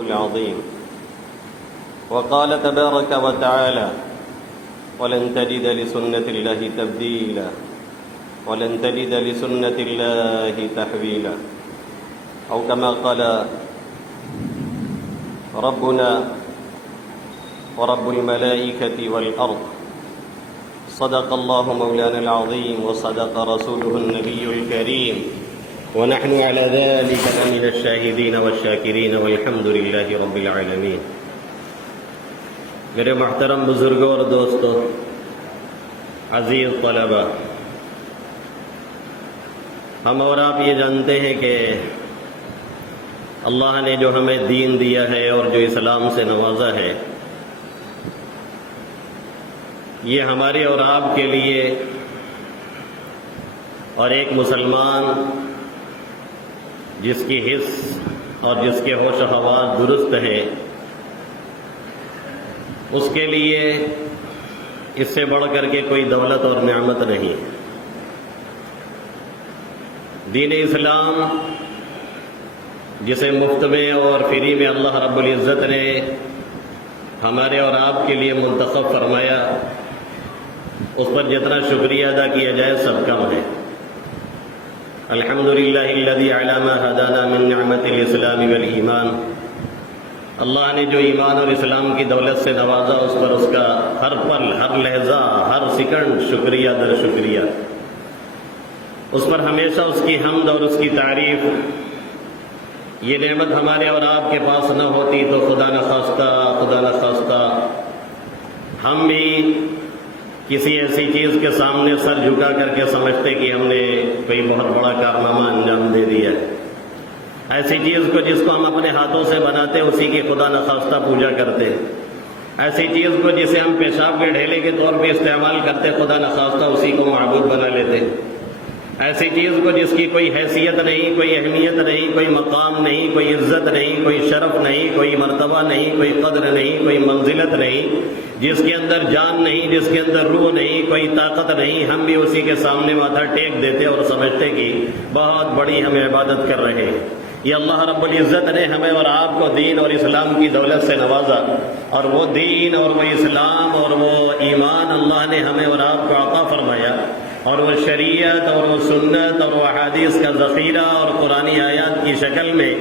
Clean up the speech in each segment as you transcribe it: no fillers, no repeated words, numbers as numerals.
العظيم. وقال تبارك وتعالى: ولن تجد لسنة الله تبديلا ولن تجد لسنة الله تحويلا. أو كما قال ربنا ورب الملائكة والأرض. صدق الله مولانا العظيم وصدق رسوله النبي الكريم ونحن على ذلك لمن الشاهدين والشاكرين والحمد لله رب العالمين. میرے محترم بزرگوں اور دوستوں، عزیز طلبہ، ہم اور آپ یہ جانتے ہیں کہ اللہ نے جو ہمیں دین دیا ہے اور جو اسلام سے نوازا ہے، یہ ہمارے اور آپ کے لیے اور ایک مسلمان جس کی حس اور جس کے ہوش و حواس درست ہے، اس کے لیے اس سے بڑھ کر کے کوئی دولت اور نعمت نہیں. دین اسلام جسے مفت میں اور فری میں اللہ رب العزت نے ہمارے اور آپ کے لیے منتخب فرمایا، اس پر جتنا شکریہ ادا کیا جائے سب کم ہے. الحمدللہ الذی علی ما ہدانا من نعمت الاسلام والایمان. اللہ نے جو ایمان اور اسلام کی دولت سے نوازا، اس پر اس کا ہر پل، ہر لہجہ، ہر سیکنڈ شکریہ در شکریہ. اس پر ہمیشہ اس کی حمد اور اس کی تعریف. یہ نعمت ہمارے اور آپ کے پاس نہ ہوتی تو خدا نخواستہ ہم بھی کسی ایسی چیز کے سامنے سر جھکا کر کے سمجھتے کہ ہم نے کوئی بہت بڑا کارنامہ انجام دے دیا. ایسی چیز کو جس کو ہم اپنے ہاتھوں سے بناتے اسی کی خدا نخواستہ پوجا کرتے. ایسی چیز کو جسے ہم پیشاب کے ڈھیلے کے طور پہ استعمال کرتے، خدا نخواستہ اسی کو معبود بنا لیتے. ایسی چیز کو جس کی کوئی حیثیت نہیں، کوئی اہمیت نہیں، کوئی مقام نہیں، کوئی عزت نہیں، کوئی شرف نہیں، کوئی مرتبہ نہیں، کوئی قدر نہیں، کوئی منزلت نہیں، جس کے اندر جان نہیں، جس کے اندر روح نہیں، کوئی طاقت نہیں، ہم بھی اسی کے سامنے ماتھا ٹیک دیتے اور سمجھتے کہ بہت بڑی ہم عبادت کر رہے ہیں. یہ اللہ رب العزت نے ہمیں اور آپ کو دین اور اسلام کی دولت سے نوازا، اور وہ دین اور وہ اسلام اور وہ ایمان اللہ نے ہمیں اور آپ کو عطا فرمایا، اور وہ شریعت اور وہ سنت اور وہ احادیث کا ذخیرہ اور قرآنی آیات کی شکل میں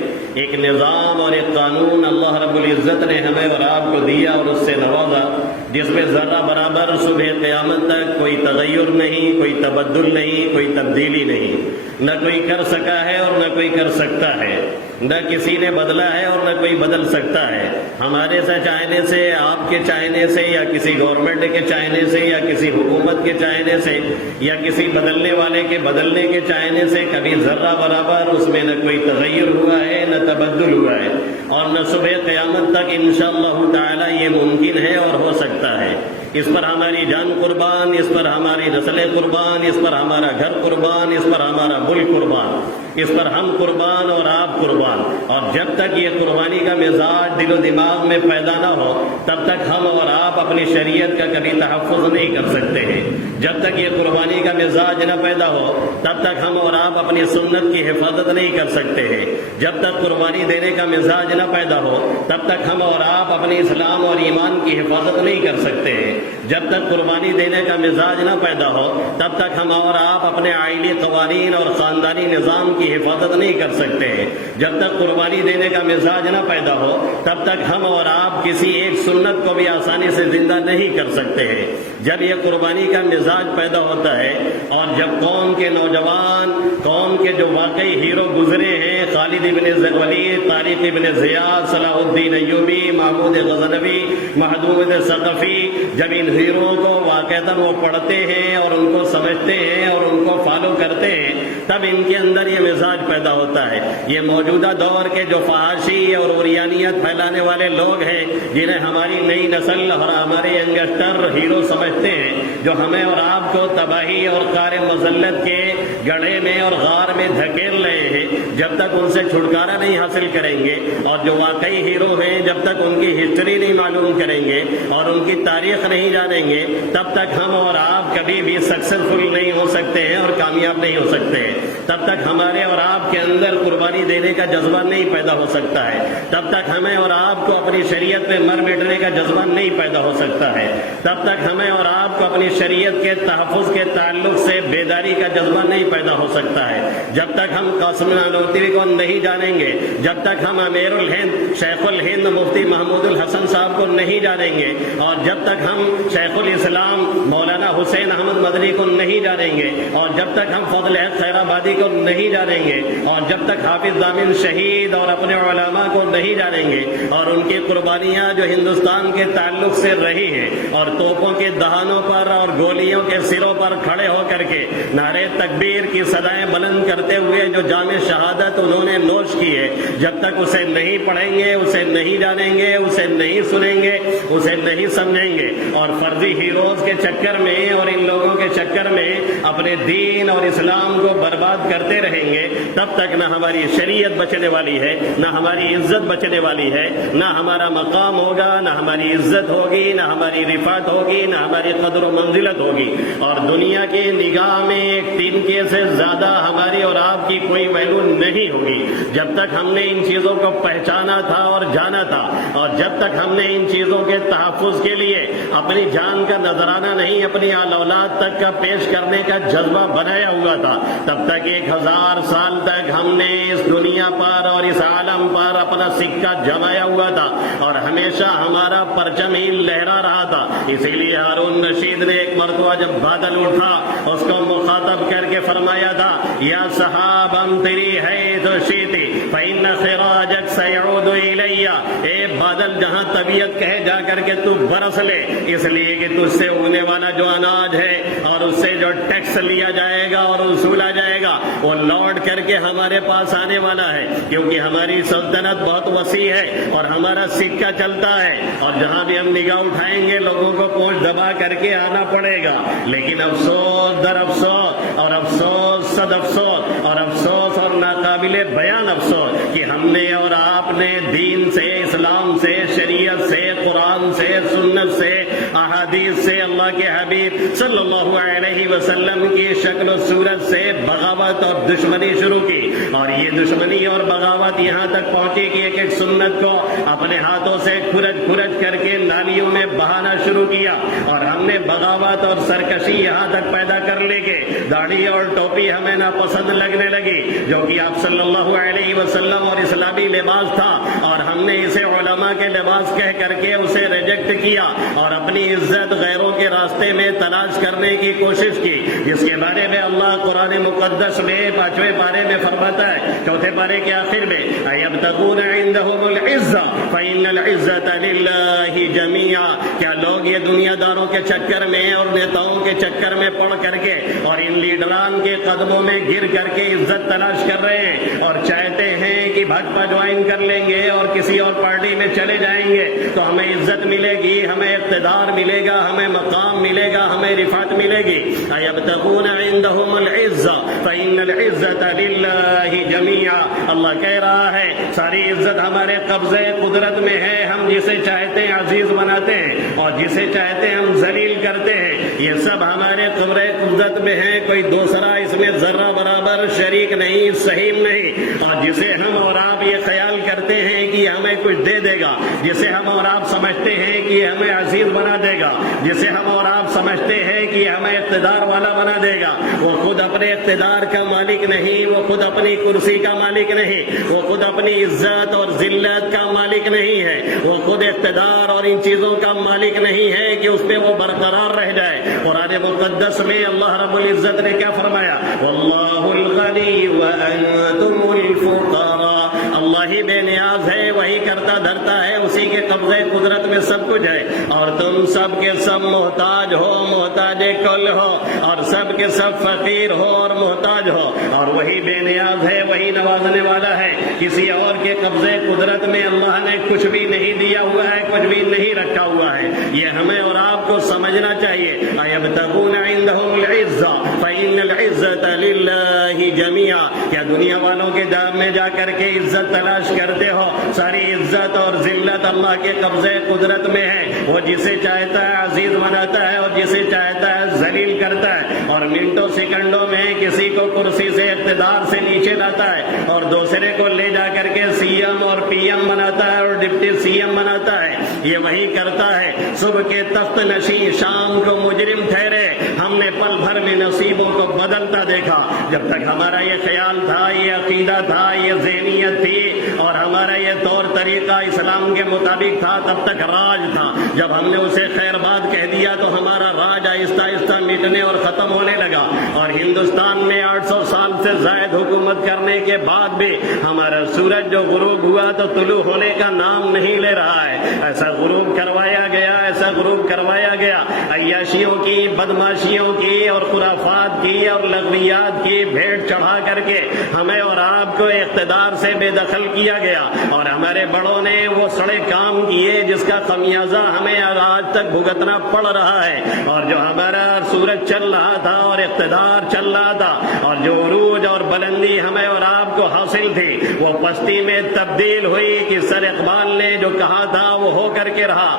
ایک نظام اور ایک قانون اللہ رب العزت نے ہمیں اور آپ کو دیا اور اس سے نوازا، جس میں ذرہ برابر صبح قیامت تک کوئی تغیر نہیں، کوئی تبدل نہیں، کوئی تبدیلی نہیں. نہ کوئی کر سکا ہے اور نہ کوئی کر سکتا ہے، نہ کسی نے بدلا ہے اور نہ کوئی بدل سکتا ہے. ہمارے سے چاہنے سے، آپ کے چاہنے سے، یا کسی گورنمنٹ کے چاہنے سے، یا کسی حکومت کے چاہنے سے، یا کسی بدلنے والے کے بدلنے کے چاہنے سے کبھی ذرہ برابر اس میں نہ کوئی تغیر ہوا ہے، نہ تبدل ہوا ہے، اور نہ صبح قیامت تک انشاءاللہ تعالی یہ ممکن ہے اور ہو سکتا ہے. اس پر ہماری جان قربان، اس پر ہماری نسلیں قربان، اس پر ہمارا گھر قربان، اس پر ہمارا ملک قربان، اس پر ہم قربان اور آپ قربان. اور جب تک یہ قربانی کا مزاج دل و دماغ میں پیدا نہ ہو، تب تک ہم اور آپ اپنی شریعت کا کبھی تحفظ نہیں کر سکتے ہیں. جب تک یہ قربانی کا مزاج نہ پیدا ہو، تب تک ہم اور آپ اپنی سنت کی حفاظت نہیں کر سکتے ہیں. جب تک قربانی دینے کا مزاج نہ پیدا ہو، تب تک ہم اور آپ اپنے اسلام اور ایمان کی حفاظت نہیں کر سکتے ہیں. جب تک قربانی دینے کا مزاج نہ پیدا ہو، تب تک ہم اور آپ اپنے عائلی قوانین اور خاندانی نظام کی حفاظت نہیں کر سکتے ہیں. جب تک قربانی دینے کا مزاج نہ پیدا ہو، تب تک ہم اور آپ کسی ایک سنت کو بھی آسانی سے زندہ نہیں کر سکتے ہیں. جب یہ قربانی کا مزاج پیدا ہوتا ہے، اور جب قوم کے نوجوان، قوم کے جو واقعی ہیرو گزرے ہیں، خالد ابن ولید، طارق ابن زیاد، صلاح الدین ایوبی، محمود غزنوی، محمود ثقفی، جب ان ہیرو کو واقعتاً وہ پڑھتے ہیں اور ان کو سمجھتے ہیں اور ان کو فالو کرتے ہیں، تب ان کے اندر یہ مزاج پیدا ہوتا ہے. یہ موجودہ دور کے جو فحاشی اور عریانیت پھیلانے والے لوگ ہیں، جنہیں ہماری نئی نسل اور ہمارے ینگسٹر ہیرو سمجھتے ہیں، جو ہمیں اور آپ کو تباہی اور کار مذلت کے گڑھے میں اور غار میں دھکیل رہے ہیں، جب تک ان سے چھٹکارا نہیں حاصل کریں گے اور جو واقعی ہیرو ہیں جب تک ان کی ہسٹری نہیں معلوم کریں گے اور ان کی تاریخ نہیں جانیں گے، تب تک ہم اور آپ کبھی بھی سکسیسفل نہیں ہو سکتے ہیں اور کامیاب نہیں ہو سکتے ہیں۔ تب تک ہمارے اور آپ کے اندر قربانی دینے کا جذبہ نہیں پیدا ہو سکتا ہے، تب تک ہمیں اور آپ کو اپنی شریعت میں مر مٹنے کا جذبہ نہیں پیدا ہو سکتا ہے، تب تک ہمیں اور آپ کو اپنی شریعت کے تحفظ کے تعلق سے بیداری کا جذبہ نہیں پیدا ہو سکتا ہے، جب تک ہم قاسم نانوتوی کو نہیں جانیں گے، جب تک ہم امیر الہند شیخ الہند مفتی محمود الحسن صاحب کو نہیں جانیں گے، اور جب تک ہم شیخ الاسلام مولانا حسین احمد مدنی کو نہیں جانیں گے، اور جب تک ہم فضل حق خیر آبادی کو نہیں جانیں گے، اور جب تک حافظ ضامن شہید اور اپنے علماء کو نہیں جانیں گے اور ان کی قربانیاں جو ہندوستان کے تعلق سے رہی ہیں اور توپوں کے دہانوں پر اور گولیوں کے سروں پر کھڑے ہو کر کے نعرے تکبیر کی صدائیں بلند کرتے ہوئے جو جام شہادت انہوں نے نوش کی ہے، جب تک اسے نہیں پڑھیں گے، اسے نہیں جانیں گے، اسے نہیں سنیں گے، اسے نہیں سمجھیں گے اور فرضی ہیروز کے چکر میں اور ان لوگوں کے چکر میں اپنے دین اور اسلام کو برباد کرتے رہیں گے، تب تک نہ ہماری شریعت بچنے والی ہے، نہ ہماری عزت بچنے والی ہے، نہ ہمارا مقام ہوگا، نہ ہماری عزت ہوگی، نہ ہماری رفعت ہوگی، نہ ہماری قدر و منزلت ہوگی، اور دنیا کی نگاہ میں ایک تنکے سے زیادہ ہماری اور آپ کی کوئی ویلو نہیں ہوگی۔ جب تک ہم نے ان چیزوں کو پہچانا تھا اور جانا تھا، اور جب تک ہم نے ان چیزوں کے تحفظ کے لیے اپنی جان کا نذرانہ نہیں اپنی آل اولاد تک کا پیش کرنے کا جذبہ بنایا ہوا تھا، تب تک 1000 سال تک ہم نے اس دنیا پر اور اس عالم پر اپنا سکہ جمایا ہوا تھا اور ہمیشہ ہمارا پرچم ہی لہرا رہا تھا۔ اسی لیے ہارون رشید نے ایک مرتبہ جب بادل اٹھا اس کو مخاطب کر کے فرمایا تھا، یا صحاب امطری حیث شئتی فإن خراجک سیعود الی، اے بادل جہاں طبیعت کہے جا کر کے تو برس لے، اس لیے کہ تجھ سے اگنے والا جو اناج ہے اور اس سے جو ٹیکس لیا جائے گا اور وصولا جائے گا وہ لوٹ کر کے ہمارے پاس آنے والا ہے، کیونکہ ہماری سلطنت بہت وسیع ہے اور ہمارا سکہ چلتا ہے، اور جہاں بھی ہم نگاہ اٹھائیں گے لوگوں کو پونچھ دبا کر کے آنا پڑے گا۔ لیکن افسوس در افسوس اور افسوس صد افسوس اور افسوس اور ناقابل بیان افسوس کہ ہم نے اور آپ نے دین سے، اسلام سے، شریعت سے، قرآن سے، سنت سے، احادیث سے، اللہ کے حبیب صلی اللہ علیہ وسلم کی شکل و صورت سے بغاوت اور دشمنی شروع کی، اور یہ دشمنی اور بغاوت یہاں تک پہنچی کہ ایک ایک سنت کو اپنے ہاتھوں سے کھرچ کھرچ کر کے نالیوں میں بہانا شروع کیا، اور ہم نے بغاوت اور سرکشی یہاں تک پیدا کر لی کہ داڑھی اور ٹوپی ہمیں ناپسند لگنے لگی، جو کہ آپ صلی اللہ علیہ وسلم اور اسلامی لباس تھا، اور ہم نے اسے علماء کے لباس کہہ کر کے اسے ریجیکٹ کیا اور اپنی عزت غیروں کے راستے میں تلاش کرنے کی کوشش کی، جس کے بارے میں اللہ قرآن مقدس میں 5ویں پارے میں فرماتا ہے، 4تھے پارے کے آخر میں، اَيَبْتَغُونَ عِندَهُمُ الْعِزَّةَ فَإِنَّ الْعِزَّةَ لِلَّهِ جَمِيعًا، کیا لوگ یہ دنیا داروں کے چکر میں اور نیتاؤں کے چکر میں پڑ کر کے اور ان لیڈران کے قدموں میں گر کر کے عزت تلاش کر رہے ہیں اور چاہتے ہیں کہ بھاجپا جوائن کر لیں گے اور کسی اور پارٹی میں چلے جائیں گے تو ہمیں عزت ملے گی، ہمیں اقتدار ملے گا، ہمیں مقام ملے گا، ہمیں رفعت ملے گی؟ اَيَبْتَغُونَ عِندَهُمُ الْعِزَّةَ فَإِنَّ الْعِزَّةَ لِلَّهِ جَمِيعًا، اللہ کہہ رہا ہے ساری عزت ہمارے قبضے قدرت میں ہے، ہم جسے چاہتے ہیں عزیز بناتے ہیں اور جسے چاہتے ہیں ہم ذلیل کرتے ہیں، یہ سب ہمارے قبضے قدرت میں ہے، کوئی دوسرا اس میں ذرہ برابر شریک نہیں، سہیم نہیں، اور جسے ہم اور آپ یہ خیال کرتے ہیں کہ ہمیں کچھ دے دے گا، جسے ہم اور آپ سمجھتے ہیں کہ ہمیں عزیز بنا دے گا، جسے ہم اور آپ سمجھتے ہیں کہ ہمیں اقتدار والا بنا دے گا، وہ خود اپنے اقتدار کا مالک نہیں، وہ خود اپنی کرسی کا مالک نہیں، وہ خود اپنی عزت اور ذلت کا مالک نہیں ہے، وہ خود اقتدار اور ان چیزوں کا مالک نہیں ہے کہ اس پہ وہ برقرار رہ جائے۔ قرآن مقدس میں اللہ رب العزت نے کیا فرمایا؟ واللہ الغنی وانتم الفقراء، اللہ ہی بے نیاز ہے، وہی کرتا دھرتا ہے، اسی کے قبضے قدرت میں سب کچھ ہے، اور تم سب کے سب محتاج ہو، محتاج کل ہو، اور سب کے سب فقیر ہو اور محتاج ہو، اور وہی بے نیاز ہے، وہی نوازنے والا ہے، کسی اور کے قبضے قدرت میں اللہ نے کچھ بھی نہیں دیا ہوا ہے، کچھ بھی نہیں رکھا ہوا ہے، یہ ہمیں اور آپ کو سمجھنا چاہیے۔ اَيَبْتَغُونَ عِندَهُمُ الْعِزَّةَ وَإِنَّ الْعِزَّةَ لِلَّهِ جَمِيعًا. کیا دنیا والوں کے دام میں جا کر کے عزت تلاش کرتے ہو؟ ساری عزت اور ذلت اللہ کے قبضے قدرت میں ہے. وہ جسے چاہتا ہے عزیز بناتا ہے اور جسے چاہتا ہے ذلیل کرتا ہے، اور منٹوں سیکنڈوں میں کسی کو کرسی سے اقتدار سے نیچے لاتا ہے اور دوسرے کو لے جا کر کے سی ایم اور پی ایم بناتا ہے اور ڈپٹی سی ایم بناتا ہے. یہ وہی کرتا ہے. صبح کے تخت نشین شام کو مجرم ٹھہرے. ہم نے پل بھر میں نصیبوں کو بدلتا دیکھا. جب تک ہمارا یہ خیال تھا، یہ عقیدہ تھا، یہ ذہنیت تھی اور ہمارا یہ طور طریقہ اسلام کے مطابق تھا، تب تک راج تھا. جب ہم نے اسے خیر بات کہہ دیا تو ہمارا راج آہستہ آہستہ مٹنے اور ختم ہونے لگا. اور ہندوستان میں 800 سال سے زائد حکومت کرنے کے بعد بھی ہمارا سورج جو غروب ہوا تو طلوع ہونے کا نام نہیں لے رہا ہے. ایسا غروب کروایا گیا، ایسا غروب کروایا گیا. عیاشیوں کی، بدماشیوں کی اور خرافات کی اور لغویات کی بھیٹ چڑھا کر کے ہمیں اور آپ کو اقتدار سے بے دخل کیا گیا. اور ہمارے بڑوں نے وہ سڑے کام کیے جس کا خمیازہ ہمیں آج تک بھگتنا پڑ رہا ہے. اور جو ہمارا سورج چل رہا تھا اور اقتدار چل رہا تھا اور جو عروج اور بلندی ہمیں اور آپ کو حاصل تھی، وہ پستی میں تبدیل ہوئی کہ سر اقبال نے جو کہا تھا وہ ہو کر کے رہا.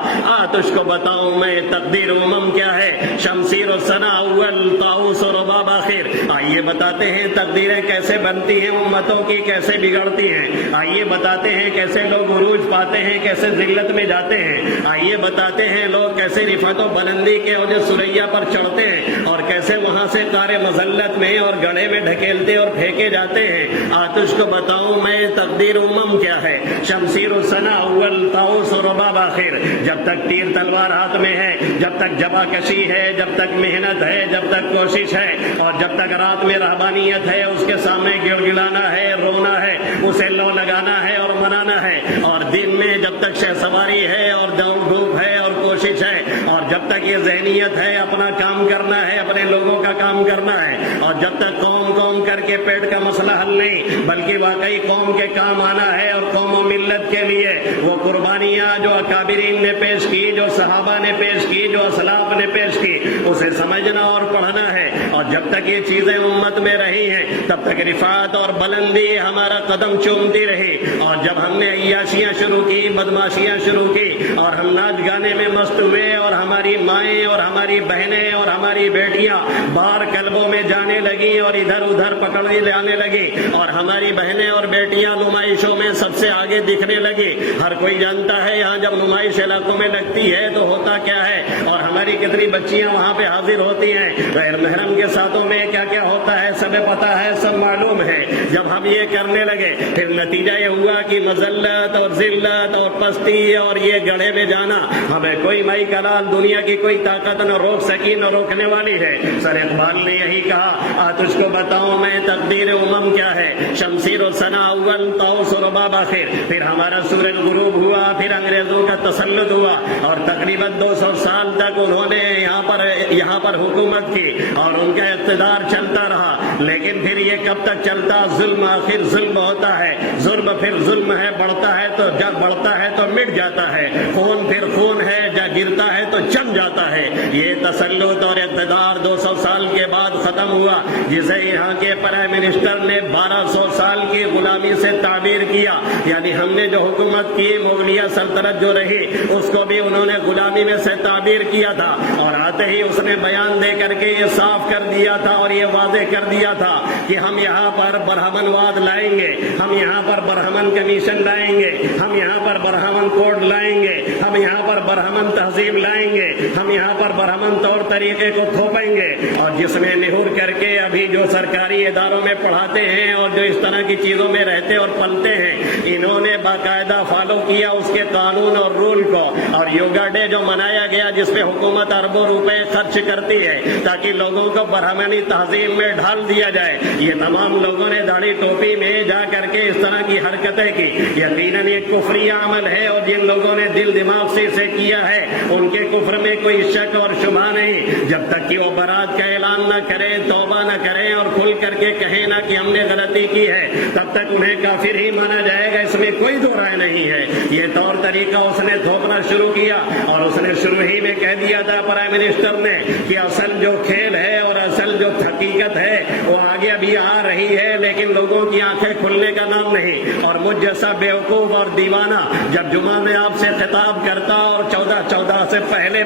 تجھ کو بتاؤں میں تقدیر امم کیا ہے، شمشیر و ثنا اول، طاؤس و رباب آخر. آئیے بتاتے ہیں تقدیریں کیسے بنتی ہیں، امتوں کی کیسے بگڑتی ہیں. آئیے بتاتے ہیں کیسے لوگ عروج پاتے ہیں، کیسے ذلت میں جاتے ہیں. آئیے بتاتے ہیں لوگ کیسے رفعت و بلندی کے عہدے ثریا پر چڑھتے ہیں اور کیسے وہاں سے کار مذلت میں اور گڑھے میں ڈھکیلتے اور پھینکے جاتے ہیں. تجھ کو بتاؤں میں تقدیر امم کیا ہے، شمشیر و ثنا اول، طاؤس و رباب آخر. جب تک تیر تلوار ہاتھ میں ہے، جب تک جبا کشی ہے، جب تک محنت ہے، جب تک کوشش ہے اور جب تک رات میں رہبانیت ہے، اس کے سامنے گڑ گڑانا ہے، رونا ہے، اسے لو لگانا ہے اور منانا ہے. اور دن میں جب تک شہ سواری ہے اور دوڑ دھوپ ہے اور کوشش ہے اور جب تک یہ ذہنیت ہے اپنا کام کرنا ہے، اپنے لوگوں کا کام کرنا ہے. اور جب تک قوم قوم کر کے پیٹ کا مسئلہ حل نہیں بلکہ واقعی قوم کے کام آنا ہے اور قوم و ملت کے لیے وہ قربانیاں جو اکابرین نے پیش کی، جو صحابہ نے پیش کی، جو اسلاف نے پیش کی، اسے سمجھنا اور پڑھنا ہے. اور جب تک یہ چیزیں امت میں رہی ہیں تب تک رفعت اور بلندی ہمارا قدم چومتی رہی. اور جب ہم نے عیاشیاں شروع کی، بدماشیاں شروع کی اور ہم ناچ گانے میں مست ہوئے اور ہماری مائیں اور ہماری بہنیں اور ہماری بیٹیاں باہر کلبوں میں جانے لگی اور ادھر ادھر پکڑنے جانے لگی اور ہماری بہنیں اور بیٹیاں نمائشوں میں سب سے آگے دکھنے لگی. ہر کوئی جانتا ہے یہاں جب نمائش علاقوں میں لگتی ہے تو ہوتا کیا ہے اور ہماری کتنی بچیاں وہاں پہ حاضر ہوتی ہیں. غیر محرم کے ساتھوں میں کیا کیا ہوتا ہے سب پتہ ہے، سب معلوم ہے. جب ہم یہ کرنے لگے پھر نتیجہ یہ ہوا کہ مذلت اور ذلت اور پستی اور یہ گڑھے میں جانا ہمیں کوئی مائی کلال دنیا کی کوئی طاقت نہ روک سکی نہ روکنے والی ہے. سر اقبال نے یہی کہا، تجھ کو بتاؤں میں تقدیر امم کیا ہے، شمشیر و ثنا اول، طاؤس و رباب آخر. پھر ہمارا سورج غروب ہوا، پھر انگریزوں کا تسلط ہوا اور تقریباً 200 سال تک انہوں نے یہاں پر حکومت کی اور ان کا اقتدار چلتا رہا. لیکن پھر یہ کب تک چلتا؟ ظلم آخر ظلم ہوتا ہے، ظلم پھر ظلم ہے، بڑھتا ہے تو جب بڑھتا ہے تو مٹ جاتا ہے، خون پھر خون ہے، جب گرتا ہے تو جم جاتا ہے. یہ تسلط اور اقتدار 200 سال کے بعد ختم ہوا، جسے یہاں کے پرائم منسٹر نے 1200 سال کی غلامی سے تعبیر کیا. یعنی ہم نے جو حکومت کی، مغلیہ سلطنت جو رہی، اس کو بھی انہوں نے غلامی میں سے تعبیر کیا تھا. اور آتے ہی اس نے بیان دے کر کے یہ صاف کر دیا تھا اور یہ واضح کر دیا تھا کہ ہم یہاں پر برہمن واد لائیں گے، ہم یہاں پر برہمن کمیشن لائیں گے، ہم یہاں پر برہمن کوڈ لائیں گے، ہم یہاں پر برہمن تہذیب لائیں گے، ہم یہاں پر برہمن طور طریقے کو تھوپیں گے. اور جس میں نہور کر کے ابھی جو سرکاری اداروں میں پڑھاتے ہیں اور جو اس طرح کی چیزوں میں رہتے اور پلتے ہیں، انہوں نے باقاعدہ فالو کیا اس کے قانون اور رول کو. اور یوگا ڈے جو منایا گیا جس پہ حکومت اربوں روپے خرچ کرتی ہے تاکہ لوگوں کو برہمنی تہذیب میں ڈھال دیا جائے، یہ تمام لوگوں نے داڑھی ٹوپی میں جا کر کے اس طرح کی حرکتیں کی. یقیناً یہ کفری عمل ہے اور جن لوگوں نے دل دماغ سے اسے کیا ہے ان کے کفر میں کوئی شک اور شبہ نہیں. جب تک کہ وہ برات کا اعلان نہ کریں، توبہ نہ کریں اور کھل کر کے کہیں نہ کہ ہم نے غلطی کی ہے، تب تک انہیں کافر ہی مانا جائے گا. اس میں کوئی دو رائے نہیں ہے. یہ طور طریقہ اس نے تھوپنا شروع کیا اور اس نے شروع ہی میں کہہ دیا تھا پرائم منسٹر نے کہ اصل جو کھیل ہے اور اصل جو جو حقیقت ہے وہ آگے ابھی آ رہی ہے، لیکن لوگوں کی آنکھیں کھلنے کا نام نہیں۔ اور مجھ جیسا بیوقوف اور دیوانہ جب جمعہ میں آپ سے خطاب کرتا اور 14 سے پہلے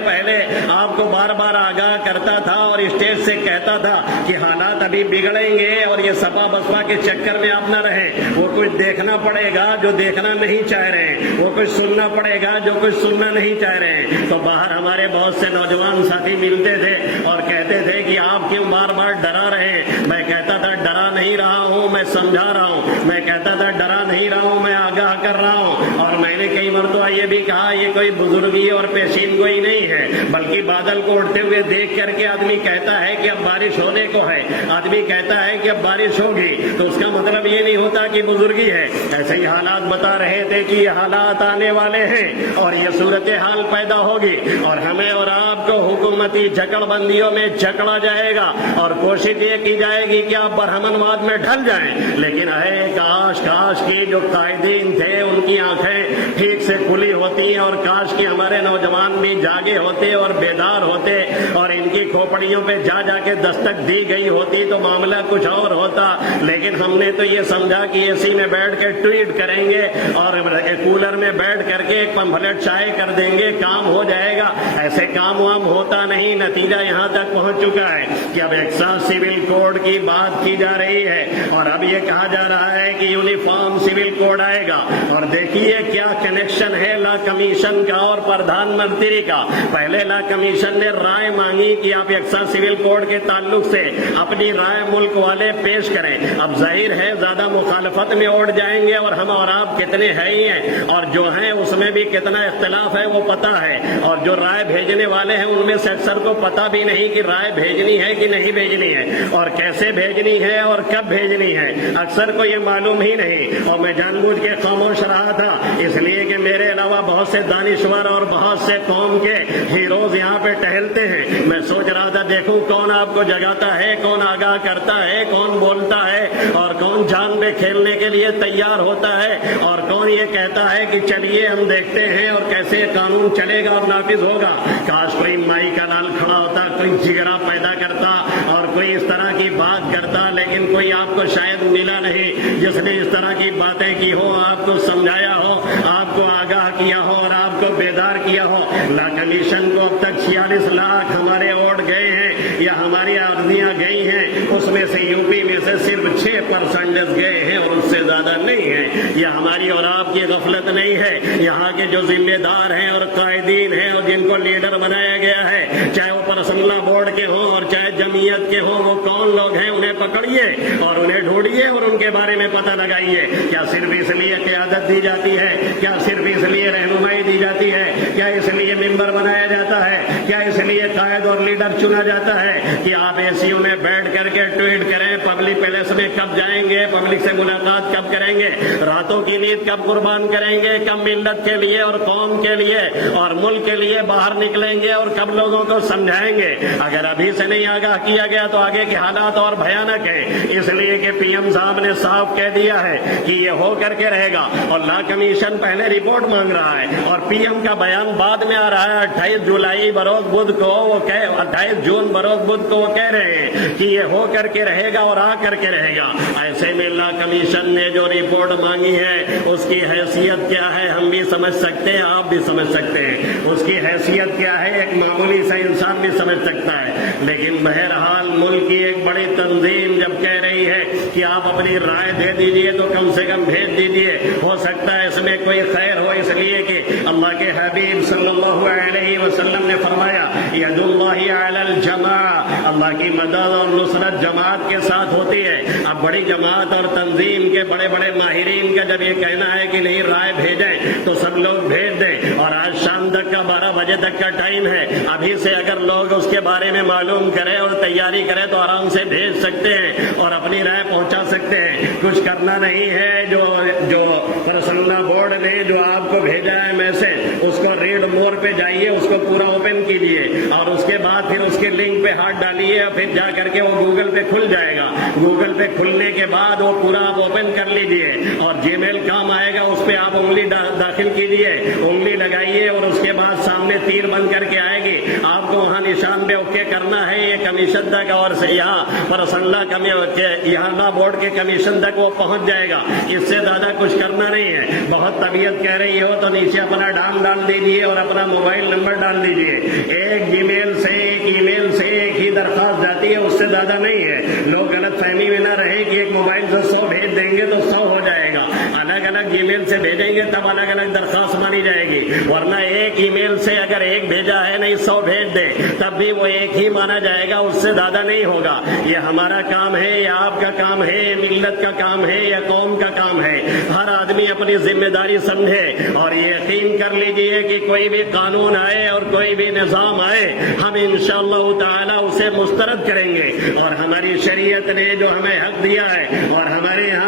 آپ کو بار بار آگاہ کرتا تھا اور اسٹیج سے کہتا تھا کہ حالات ابھی بگڑیں گے اور یہ سپا بسپا کے چکر میں آپ نہ رہیں، وہ کچھ دیکھنا پڑے گا جو دیکھنا نہیں چاہ رہے ہیں، وہ کچھ سننا پڑے گا جو کچھ سننا نہیں چاہ رہے ہیں۔ تو باہر ہمارے بہت سے نوجوان ساتھی ملتے تھے اور کہتے تھے کہ آپ کیوں بار بار ڈرا رہے ہیں؟ میں کہتا تھا ڈرا نہیں رہا ہوں، میں سمجھا رہا ہوں۔ میں کہتا تھا ڈرا نہیں رہا ہوں، میں آگاہ کر رہا ہوں۔ اور میں نے کئی مرتبہ یہ بھی کہا یہ کوئی بزرگی اور پیشین گوئی نہیں ہے، بلکہ بادل کو اڑتے ہوئے دیکھ کر کے آدمی کہتا ہے کہ اب بارش ہونے کو ہے، آدمی کہتا ہے کہ اب بارش ہوگی، تو اس کا مطلب یہ نہیں ہوتا کہ بزرگی ہے۔ ایسے ہی حالات بتا رہے تھے کہ یہ حالات آنے والے ہیں اور یہ صورتحال پیدا ہوگی اور ہمیں اور آپ کو حکومتی جھکڑ بندیوں میں جکڑا جائے گا اور کوشش یہ کی جائے گی کہ آپ برہمن واد میں ڈھل جائیں۔ لیکن اے کاش کی جو قائدین تھے ان کی آنکھیں ٹھیک سے کھلی ہوتی اور کاش کی ہمارے نوجوان بھی جاگے ہوتے اور بیدار ہوتے اور ان کی کھوپڑیوں پہ جا کے دستک دی گئی ہوتی تو معاملہ کچھ اور ہوتا۔ لیکن ہم نے تو یہ سمجھا کہ اے سی میں بیٹھ کے ٹویٹ کریں گے اور کولر میں بیٹھ کر کے ایک پمفلٹ شائع کر دیں گے، کام ہو جائے گا۔ ایسے کام وام ہوتا نہیں۔ نتیجہ یہاں تک پہنچ چکا ہے کہ اب ایکسا سول کوڈ کی بات کی جا رہی ہے اور اب یہ کہا جا رہا ہے کہ یونیفارم سول کوڈ آئے گا۔ اور دیکھیے کیا کنیکشن ہے لا کمیشن کا اور پردھان منتری کا۔ پہلے لا کمیشن نے رائے مانگی کہ آپ یکساں سول کوڈ کے تعلق سے اپنی رائے ملک والے پیش کریں۔ اب ظاہر ہے زیادہ مخالفت میں اڑ جائیں گے اور ہم اور آپ کتنے ہیں ہی ہیں اور جو ہیں اس میں بھی کتنا اختلاف ہے وہ پتہ ہے، اور جو رائے بھیجنے والے ہیں ان میں سے اکثر کو پتہ بھی نہیں کہ رائے بھیجنی ہے کہ نہیں بھیجنی ہے اور کیسے بھیجنی ہے اور کب بھیجنی ہے، اکثر کو یہ معلوم ہی نہیں۔ اور میں جان بوجھ کے خاموش رہا تھا اس لیے کہ میرے علاوہ بہت سے دانشور اور بہت سے قوم کے ہیروز یہاں پہ ٹہلتے ہیں۔ میں سوچ رہا تھا دیکھوں کون آپ کو جگاتا ہے، کون آگاہ کرتا ہے، کون بولتا ہے اور کون جان میں کھیلنے کے لیے تیار ہوتا ہے اور کون یہ کہتا ہے کہ چلیے ہم دیکھتے ہیں اور کیسے قانون چلے گا اور نافذ ہوگا۔ کاش کوئی مائی کا لال کھڑا ہوتا، کوئی جگرا پیدا کرتا اور کوئی اس طرح کی بات کرتا، لیکن کوئی آپ کو شاید ملا نہیں جس نے اس طرح کی باتیں کی ہو، آپ کو سمجھایا ہو، آپ کو آگاہ کیا ہو اور آپ کو بیدار کیا ہو۔ لا کمیشن کو اب تک 46 لاکھ ہمارے ووٹ گئے ہیں یا ہماری عرضیاں گئی ہیں، اس میں سے یو پی میں سے صرف 6% گئے ہیں اور اس سے زیادہ نہیں ہے۔ یہ ہماری اور آپ کی غفلت نہیں ہے، یہاں کے جو ذمہ دار ہیں اور قائدین ہیں اور جن کو لیڈر بنایا گیا ہے، چاہے وہ پرسنلہ بورڈ کے ہوں اور چاہے جمعیت کے ہوں، وہ کون لوگ ہیں انہیں پکڑیے اور انہیں ڈھونڈیے اور ان کے بارے میں پتہ لگائیے۔ کیا صرف اس لیے قیادت دی جاتی ہے؟ کیا صرف اس لیے رہنمائی دی جاتی ہے؟ کیا اس لیے ممبر بنایا جاتا ہے؟ کیا اس لیے قائد اور لیڈر چنا جاتا ہے کہ آپ اے سی یو میں بیٹھ کر کے ٹویٹ کریں پبلک پیلیس میں کب جائیں گے، پبلک سے ملاقات کب کریں گے، راتوں کی نیند کب قربان کریں گے، کب ملت کے لیے اور قوم کے لیے اور ملک کے لیے باہر نکلیں گے اور کب لوگوں کو سمجھائیں گے؟ اگر ابھی سے نہیں آگاہ کیا گیا تو آگے کے حالات اور بھیانک ہیں، اس لیے کہ پی ایم صاحب نے صاف کہہ دیا ہے کہ یہ ہو کر کے رہے گا اور لا کمیشن پہلے رپورٹ مانگ رہا ہے اور پی ایم کا بیان بعد میں آ رہا ہے۔ 28 جولائی بروز بدھ کو وہ 28 جون بروز بدھ کو وہ کہہ رہے ہیں کہ یہ ہو کر کے رہے گا اور آ کر کے رہے گا۔ ایسے میں لا کمیشن نے جو رپورٹ مانگی ہے اس کی حیثیت کیا ہے ہم بھی سمجھ سکتے ہیں، آپ بھی سمجھ سکتے ہیں۔ اس کی حیثیت کیا ہے ایک معمولی سا انسان بھی سمجھ سکتا ہے، لیکن بہرحال ملک کی ایک بڑی تنظیم جب کہہ رہی ہے کہ آپ اپنی رائے دے دیجئے تو کم سے کم بھیج دیجئے، ہو سکتا ہے اس میں کوئی خیر ہو، اس لیے کہ اللہ کے حبیب صلی اللہ علیہ وسلم نے فرمایا ید اللہ علی الجماع، اللہ کی مدد اور نصرت جماعت کے ساتھ ہوتی ہے۔ اب بڑی جماعت اور تنظیم کے بڑے بڑے ماہرین کا جب یہ کہنا ہے کہ نہیں رائے بھیجیں تو سب لوگ بھیج دیں، اور آج شام تک کا 12 بجے تک کا ٹائم ہے، ابھی سے اگر لوگ اس کے بارے میں معلوم کریں اور تیاری کریں تو آرام سے بھیج سکتے ہیں اور اپنی رائے پہنچا سکتے ہیں۔ کچھ کرنا نہیں ہے، جو پرسنلہ بورڈ نے جو آپ کو بھیجا ہے میسج اس کو ریڈ مور پہ جائیے، اس کو پورا اوپن کیجیے اور اس کے بعد پھر اس کے لنک پہ ہاتھ ڈالیے اور پھر جا کر کے وہ گوگل پہ کھل جائے گا۔ گوگل پہ کھلنے کے بعد وہ پورا آپ اوپن کر لیجیے اور جی میل کام آئے گا، اس پہ آپ انگلی داخل کیجیے، انگلی لگائیے اور اس کے بعد سامنے تیر بن کر کے آئے گی، آپ کو وہاں نشان پہ اوکے کرنا ہے، یہ کمیشن تک اور یہاں پرسنلا یہاں بورڈ کے کمیشن تک وہ پہنچ جائے گا، اس سے زیادہ کچھ کرنا نہیں ہے۔ بہت طبیعت کہہ رہی ہو تو نیچے اپنا ڈال دیجیے اور اپنا موبائل نمبر ڈال دیجیے، ایک جی میل سے ایک ای میل سے ایک ہی درخواست جاتی ہے، اس سے زیادہ نہیں ہے۔ لوگ غلط فہمی میں نہ رہے کہ ایک موبائل سے 100 بھیج دیں گے تو 100 ہو جائے گا، الگ الگ ای میل سے بھیجیں گے تب الگ الگ درخواست مانی جائے گی، ورنہ ایک ای میل سے اگر ایک بھیجا ہے نہیں 100 بھیج دے تب بھی وہ ایک ہی مانا جائے گا، اس سے زیادہ نہیں ہوگا۔ یہ ہمارا کام ہے، یہ آپ کا کام ہے، یہ ملت کا کام ہے، یا قوم کا کام ہے۔ ہر آدمی اپنی ذمہ داری سمجھے اور یہ یقین کر لیجئے کہ کوئی بھی قانون آئے اور کوئی بھی نظام آئے، ہم انشاءاللہ تعالی اسے مسترد کریں گے، اور ہماری شریعت نے جو ہمیں حق دیا ہے اور ہمارے یہاں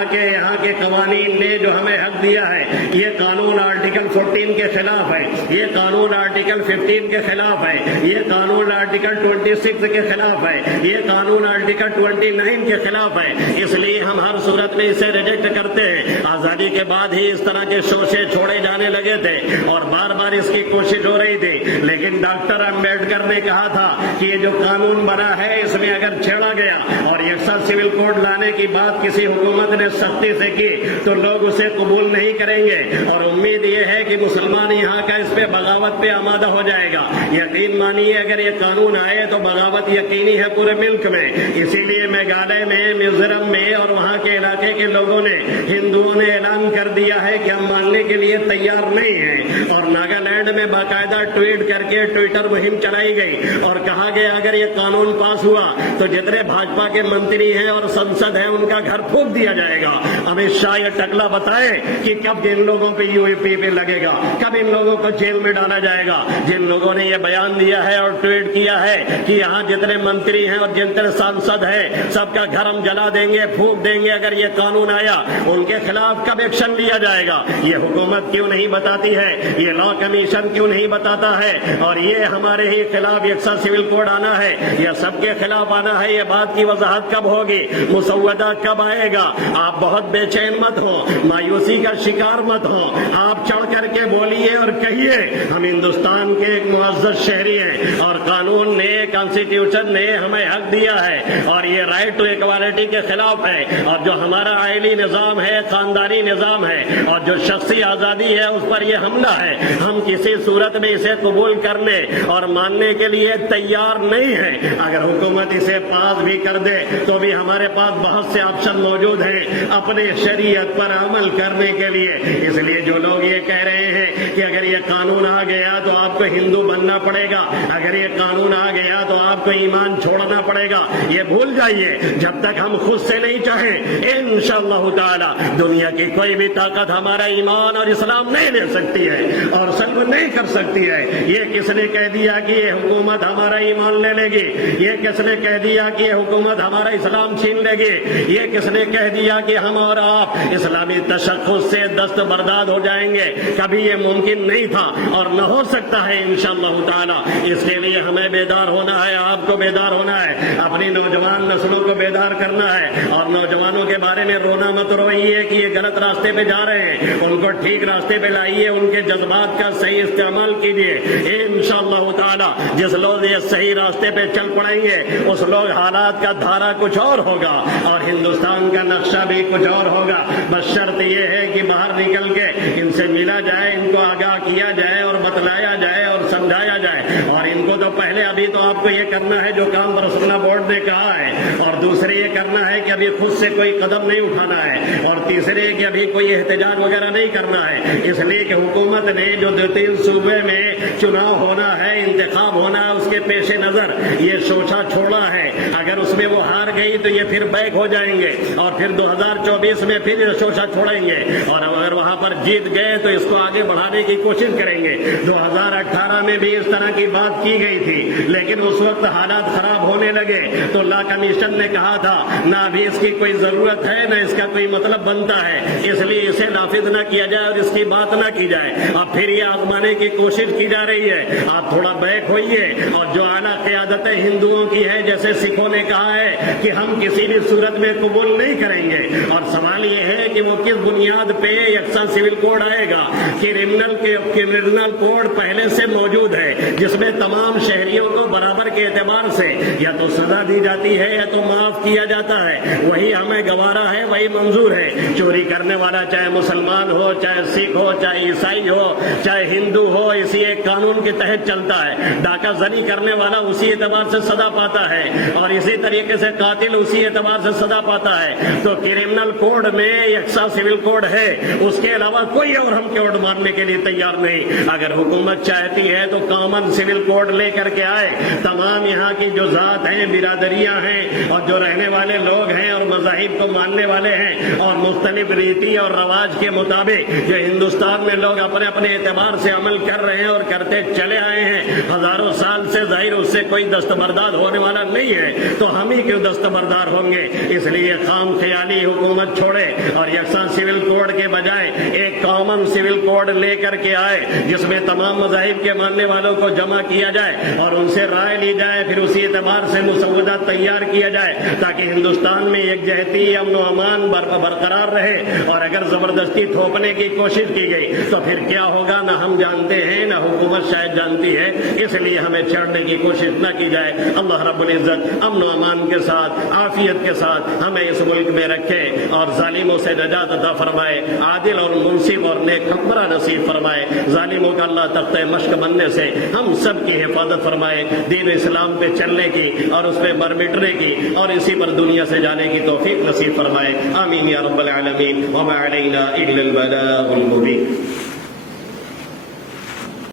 کے قوانین نے جو ہمیں حق دیا ہے، یہ قانون آرٹیکل 14 کے خلاف ہے، یہ قانون آرٹیکل 15 کے خلاف ہے، یہ قانون آرٹیکل 26 کے خلاف ہے، یہ قانون آرٹیکل 29 کے خلاف ہے۔ اس لیے ہم ہر صورت میں اسے ریجیکٹ کرتے ہیں۔ آزادی کے بعد ہی اس طرح کے شوشے چھوڑے جانے لگے تھے اور بار بار اس کی کوشش ہو رہی تھی، لیکن ڈاکٹر امبیڈکر نے کہا تھا کہ یہ جو قانون بنا ہے اس میں اگر چھیڑا گیا اور یکساں سول کوڈ لانے کی بات کسی حکومت نے سختی سے کی تو لوگ اسے قبول نہیں کریں گے، اور امید یہ ہے کہ مسلمان یہاں کا اس پہ بغاوت پہ آمادہ ہو جائے گا۔ یقین مانیے اگر یہ قانون آئے تو بغاوت یقینی ہے پورے ملک میں۔ اسی لیے میگھالیہ میں، میزورم میں اور وہاں کے علاقے کے لوگوں نے، ہندوؤں نے اعلان کر دیا ہے کہ ہم ماننے کے لیے تیار نہیں ہیں، اور ناگالینڈ میں باقاعدہ ٹویٹ کر کے ٹویٹر مہم چلائی گئی اور کہا گیا اگر یہ قانون پاس ہوا تو جتنے بھاجپا کے منتری ہیں اور سنسد ہیں ان کا گھر پھونک دیا جائے گا۔ امت شاہ یہ ٹکلا بتائے کہ کب ان لوگوں پہ UAP پہ لگے گا، کب ان لوگوں کو جیل میں ڈالا جائے گا۔ جن لوگوں نے یہ بیان دیا ہے اور ٹویٹ کیا ہے کہ یہاں جتنے منتری ہیں اور جتنے سانسد ہیں سب کا گھر ہم جلا دیں گے، پھونک دیں گے اگر یہ قانون آیا، ان کے خلاف کب ایکشن لیا جائے گا؟ یہ حکومت کیوں نہیں بتاتی ہے؟ یہ لا کمیشن کیوں نہیں بتاتا ہے؟ اور یہ ہمارے ہی خلاف یکساں سول کوڈ آنا ہے یا سب کے خلاف آنا ہے، یہ بات کی وضاحت کب ہوگی؟ مسودہ کب آئے گا؟ آپ بہت بے چین مت ہو، مایوسی کا شکار مت ہو، آپ چڑھ کر کے بولیے اور کہیے ہم ہندوستان کے ایک معزز شہری ہیں اور قانون نے، کانسٹیٹیوشن نے ہمیں حق دیا ہے اور یہ رائٹ ٹو ایکوالٹی کے خلاف ہے، اور جو ہمارا آئلی نظام ہے، خاندانی نظام ہے اور جو شخصی آزادی ہے اس پر یہ حملہ ہے۔ ہم کسی صورت میں اسے قبول کرنے اور ماننے کے لیے تیار نہیں ہیں۔ اگر حکومت اسے پاس بھی کر دے تو بھی ہمارے پاس بہت سے آپشن موجود ہیں اپنے شریعت پر عمل کرنے کے لیے۔ اس لیے جو لوگ یہ کہہ رہے ہیں کہ اگر یہ قانون آ گیا تو آپ کو ہندو بننا پڑے گا، اگر یہ قانون آ گیا تو آپ کو ایمان چھوڑنا پڑے گا، یہ بھول جائیے۔ جب تک ہم خود سے نہیں چاہیں انشاءاللہ تعالی دنیا کی کوئی بھی طاقت ہمارا ایمان اور اسلام نہیں لے سکتی ہے اور سلب نہیں کر سکتی ہے۔ یہ کس نے کہہ دیا کہ یہ حکومت ہمارا ایمان لے لے گی؟ یہ کس نے کہہ دیا کہ یہ حکومت ہمارا اسلام چھین لے گی؟ یہ کس نے کہہ دیا کہ ہم اور آپ اسلامی تشخص سے دستبردار ہو جائیں گے؟ کبھی یہ ممکن نہیں تھا اور نہ ہو سکتا ہے انشاءاللہ تعالی۔ اس کے لیے ہمیں بیدار ہونا ہے، آپ کو بیدار ہونا ہے، اپنی نوجوان نسلوں کو بیدار کرنا ہے، اور نوجوانوں کے بارے میں رونا مت روئیے کہ یہ غلط راستے پہ جا رہے ہیں، ان کو ٹھیک راستے پہ لائیے، ان کے جذبات کا صحیح استعمال کیجیے۔ انشاءاللہ تعالی جس لوگ یہ صحیح راستے پہ چل پڑیں گے اس لوگ حالات کا دھارا کچھ اور ہوگا اور ہندوستان کا نقشہ بھی کچھ اور ہوگا۔ بس شرط یہ ہے کہ باہر نکل کے ان سے ملا جائے، ان کو آگاہ کیا جائے اور بتلایا جائے اور سمجھایا جائے، اور ان کو تو پہلے ابھی تو آپ کو یہ کرنا ہے جو کام پرسنلا بورڈ نے کہا ہے، اور دوسرے یہ کرنا ہے کہ ابھی خود سے کوئی قدم نہیں اٹھانا ہے، اور تیسرے کہ ابھی کوئی احتجاج وغیرہ نہیں کرنا ہے، اس لیے کہ حکومت نے جو 2-3 صوبے میں چناؤ ہونا ہے، انتخاب ہونا ہے، اس کے پیش نظر یہ شوشہ چھوڑا ہے۔ اگر اس میں وہ ہار گئی تو یہ پھر بیک ہو جائیں گے اور پھر 2024 میں پھر یہ شوشہ چھوڑیں گے، اور اگر وہاں پر جیت گئے تو اس کو آگے بڑھانے کی کوشش کریں گے۔ 2018 میں بھی اس طرح کی بات کی گئی تھی، لیکن اس وقت حالات خراب ہونے لگے تو لا کمیشن نے کہا تھا نہ ابھی اس کی کوئی ضرورت ہے، نہ اس کا کوئی مطلب بنتا ہے، اس لیے اسے نافذ نہ کیا جائے اور اس کی بات نہ کی جائے۔ اب پھر یہ آزمانے کی کوشش کی جا رہی ہے، آپ تھوڑا بیک ہوئیے، اور جو اعلیٰ قیادتیں ہندوؤں کی ہے، جیسے سکھوں نے کہا ہے کہ ہم کسی بھی صورت میں قبول نہیں کریں گے، اور سوال یہ ہے کہ وہ کس بنیاد پہ یکساں سول کوڈ آئے گا؟ کرمنل کوڈ پہلے سے موجود ہے، جس میں تمام شہریوں کو برابر کے اعتبار سے یا تو سزا دی جاتی ہے یا تو معاف کیا جاتا ہے، وہی ہمیں گوارا ہے، وہی منظور ہے۔ چوری کرنے والا چاہے مسلمان ہو، چاہے سکھ ہو، چاہے عیسائی ہو، چاہے ہندو ہو، اسی ایک قانون کے تحت چلتا ہے۔ ڈاکہ زنی کرنے والا اسی اعتبار سے سزا پاتا ہے، اور اسی طریقے سے قاتل اسی اعتبار سے سزا پاتا ہے۔ تو کرمنل کوڈ میں یکساں سول کوڈ ہے، اس کے علاوہ کوئی اور ہم کوڈ ماننے کے لیے تیار نہیں۔ اگر حکومت چاہتی ہے تو کامن سول کوڈ لے کر کے آئے، تمام یہاں کی جو ذات ہیں، برادریاں ہیں، اور جو رہنے والے لوگ ہیں اور مذاہب کو ماننے والے ہیں، اور مختلف ریتی اور رواج کے مطابق جو ہندوستان میں لوگ اپنے اپنے اعتبار سے عمل کر رہے ہیں اور کرتے چلے آئے ہیں ہزاروں سال سے، ظاہر اس سے کوئی دستبردار ہونے والا نہیں ہے، تو ہم ہی کیوں دستبردار ہوں گے؟ اس لیے خام خیالی حکومت چھوڑے اور یکساں سول کوڈ کے بجائے ایک کامن سول کوڈ لے کر کے آئے، جس میں تمام مذاہب کے ماننے والوں کو جمع کیا جائے اور ان سے رائے لی جائے، پھر اسی اعتبار سے مسودہ تیار کیا جائے تاکہ ہندوستان میں یکجہتی، امن و امان برقرار رہے۔ اور اگر زبردستی تھوپنے کی کوشش کی گئی تو پھر کیا ہوگا نہ ہم جانتے ہیں نہ حکومت شاید جانتی ہے، اس لیے ہمیں چھیڑنے کی کوشش نہ کی جائے۔ اللہ رب العزت امن و امان کے ساتھ، عافیت کے ساتھ ہمیں اس ملک میں رکھے اور ظالموں سے نجات عطا فرمائے، عادل اور منصف اور نیک حکمراں نصیب فرمائے۔ ظالموں کا اللہ تخت مشق بننے سے ہم سب کی حفاظت فرمائے، دین اسلام پہ چلنے کی اور اس پہ مر مٹنے کی اور اسی پر دنیا سے جانے کی توفیق نصیب فرمائے۔ آمین یا رب العالمین۔ وما علینا الا البلاغ المبین۔